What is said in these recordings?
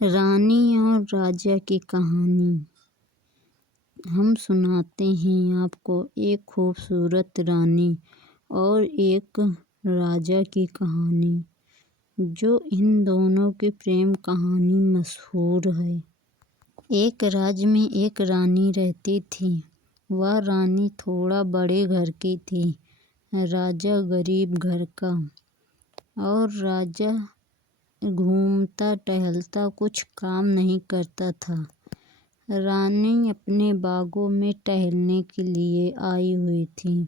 रानी और राजा की कहानी। हम सुनाते हैं आपको एक खूबसूरत रानी और एक राजा की कहानी, जो इन दोनों की प्रेम कहानी मशहूर है। एक राज्य में एक रानी रहती थी। वह रानी थोड़ा बड़े घर की थी, राजा गरीब घर का। और राजा घूमता टहलता कुछ काम नहीं करता था। रानी अपने बागों में टहलने के लिए आई हुई थी,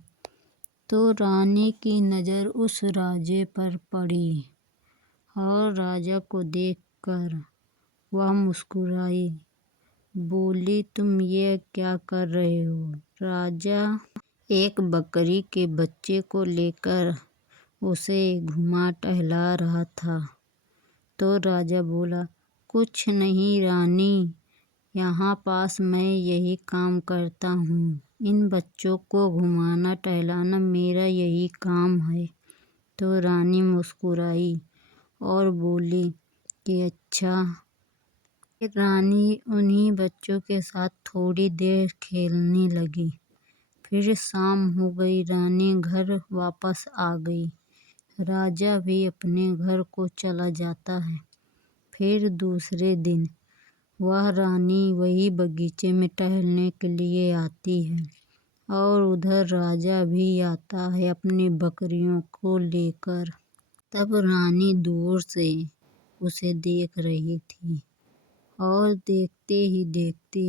तो रानी की नज़र उस राजे पर पड़ी और राजा को देखकर वह मुस्कुराई। बोली, तुम ये क्या कर रहे हो? राजा एक बकरी के बच्चे को लेकर उसे घुमा टहला रहा था। तो राजा बोला, कुछ नहीं रानी, यहाँ पास मैं यही काम करता हूँ। इन बच्चों को घुमाना टहलाना मेरा यही काम है। तो रानी मुस्कुराई और बोली कि अच्छा। रानी उन्हीं बच्चों के साथ थोड़ी देर खेलने लगी। फिर शाम हो गई, रानी घर वापस आ गई। राजा भी अपने घर को चला जाता है। फिर दूसरे दिन वह रानी वही बगीचे में टहलने के लिए आती है और उधर राजा भी आता है अपनी बकरियों को लेकर। तब रानी दूर से उसे देख रही थी और देखते ही देखते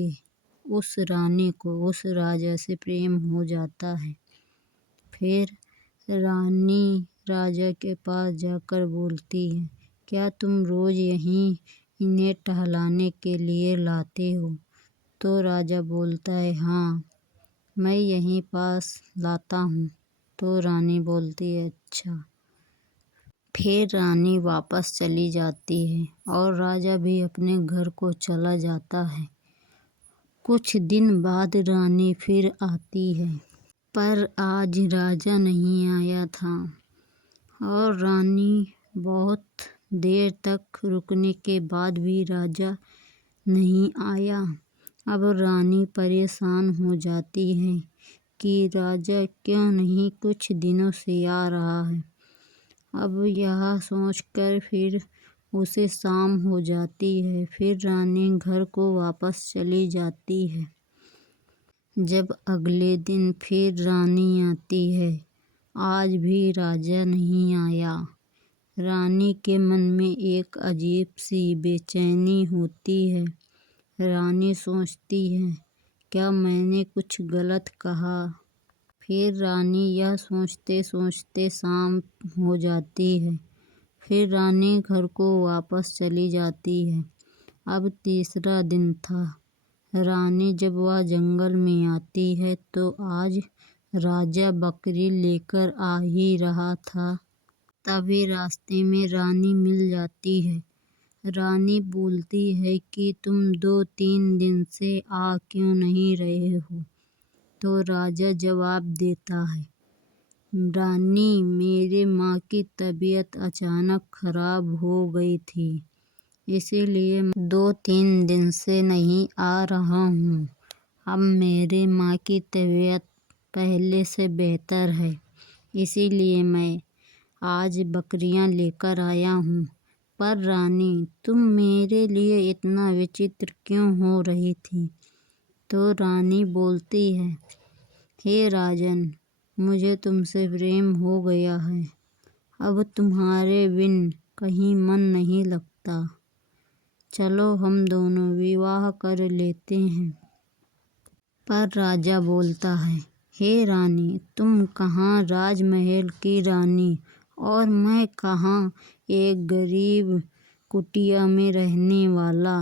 उस रानी को उस राजा से प्रेम हो जाता है। फिर रानी राजा के पास जाकर बोलती है, क्या तुम रोज़ यहीं इन्हें टहलाने के लिए लाते हो? तो राजा बोलता है, हाँ, मैं यहीं पास लाता हूँ। तो रानी बोलती है, अच्छा। फिर रानी वापस चली जाती है और राजा भी अपने घर को चला जाता है। कुछ दिन बाद रानी फिर आती है, पर आज राजा नहीं आया था और रानी बहुत देर तक रुकने के बाद भी राजा नहीं आया। अब रानी परेशान हो जाती है कि राजा क्यों नहीं कुछ दिनों से आ रहा है। अब यह सोचकर फिर उसे शाम हो जाती है। फिर रानी घर को वापस चली जाती है। जब अगले दिन फिर रानी आती है, आज भी राजा नहीं आया। रानी के मन में एक अजीब सी बेचैनी होती है। रानी सोचती है, क्या मैंने कुछ गलत कहा? फिर रानी यह सोचते सोचते शाम हो जाती है। फिर रानी घर को वापस चली जाती है। अब तीसरा दिन था। रानी जब वह जंगल में आती है तो आज राजा बकरी लेकर आ ही रहा था। तभी रास्ते में रानी मिल जाती है। रानी बोलती है कि तुम 2-3 दिन से आ क्यों नहीं रहे हो? तो राजा जवाब देता है, रानी, मेरे माँ की तबीयत अचानक खराब हो गई थी, इसीलिए 2-3 दिन से नहीं आ रहा हूँ। अब मेरे माँ की तबीयत पहले से बेहतर है, इसीलिए मैं आज बकरियाँ लेकर आया हूँ। पर रानी, तुम मेरे लिए इतना विचित्र क्यों हो रही थी? तो रानी बोलती है, हे राजन, मुझे तुमसे प्रेम हो गया है। अब तुम्हारे बिन कहीं मन नहीं लगता। चलो हम दोनों विवाह कर लेते हैं। पर राजा बोलता है, हे रानी, तुम कहाँ राजमहल की रानी और मैं कहाँ एक गरीब कुटिया में रहने वाला।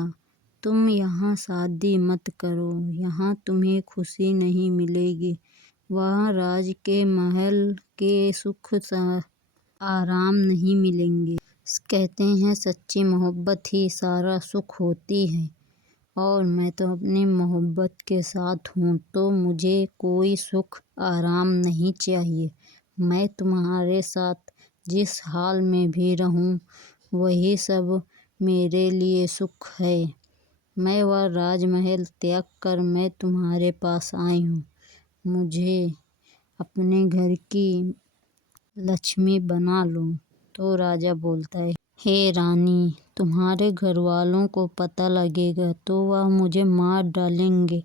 तुम यहाँ शादी मत करो, यहाँ तुम्हें खुशी नहीं मिलेगी। वहाँ राज के महल के सुख आराम नहीं मिलेंगे। कहते हैं सच्ची मोहब्बत ही सारा सुख होती है और मैं तो अपनी मोहब्बत के साथ हूँ, तो मुझे कोई सुख आराम नहीं चाहिए। मैं तुम्हारे साथ जिस हाल में भी रहूँ वही सब मेरे लिए सुख है। मैं वह राजमहल त्याग कर मैं तुम्हारे पास आई हूँ। मुझे अपने घर की लक्ष्मी बना लो। तो राजा बोलता है, हे रानी, तुम्हारे घर वालों को पता लगेगा तो वह मुझे मार डालेंगे।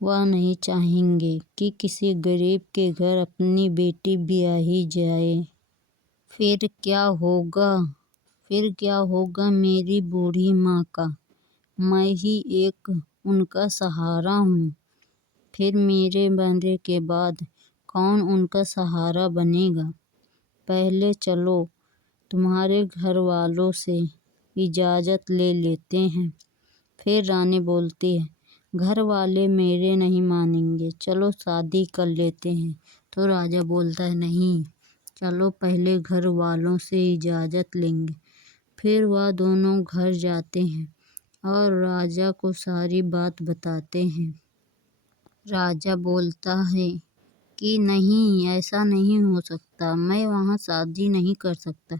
वह नहीं चाहेंगे कि किसी गरीब के घर अपनी बेटी ब्याही जाए। फिर क्या होगा? फिर क्या होगा मेरी बूढ़ी माँ का? मैं ही एक उनका सहारा हूँ। फिर मेरे मरने के बाद कौन उनका सहारा बनेगा? पहले चलो तुम्हारे घर वालों से इजाज़त ले लेते हैं। फिर रानी बोलती है, घर वाले मेरे नहीं मानेंगे, चलो शादी कर लेते हैं। तो राजा बोलता है, नहीं, चलो पहले घर वालों से इजाज़त लेंगे। फिर वह दोनों घर जाते हैं और राजा को सारी बात बताते हैं। राजा बोलता है कि नहीं, ऐसा नहीं हो सकता, मैं वहाँ शादी नहीं कर सकता,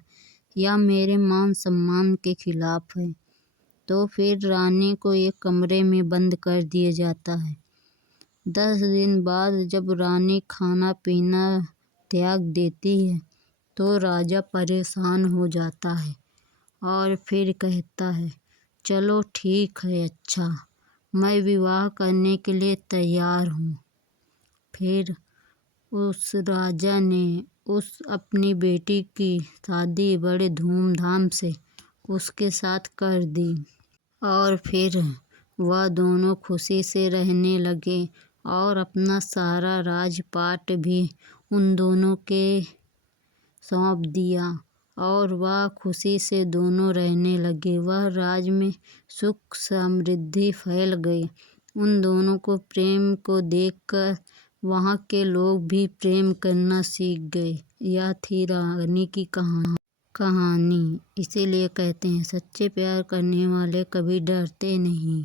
यह मेरे मान सम्मान के खिलाफ है। तो फिर रानी को एक कमरे में बंद कर दिया जाता है। 10 दिन बाद जब रानी खाना पीना त्याग देती है तो राजा परेशान हो जाता है और फिर कहता है, चलो ठीक है, अच्छा, मैं विवाह करने के लिए तैयार हूँ। फिर उस राजा ने अपनी बेटी की शादी बड़े धूमधाम से उसके साथ कर दी और फिर वह दोनों खुशी से रहने लगे और अपना सारा राजपाट भी उन दोनों के सौंप दिया और वह खुशी से दोनों रहने लगे। वह राज में सुख समृद्धि फैल गई। उन दोनों को प्रेम को देखकर वहाँ के लोग भी प्रेम करना सीख गए। यह थी रानी की कहानी। इसीलिए कहते हैं, सच्चे प्यार करने वाले कभी डरते नहीं।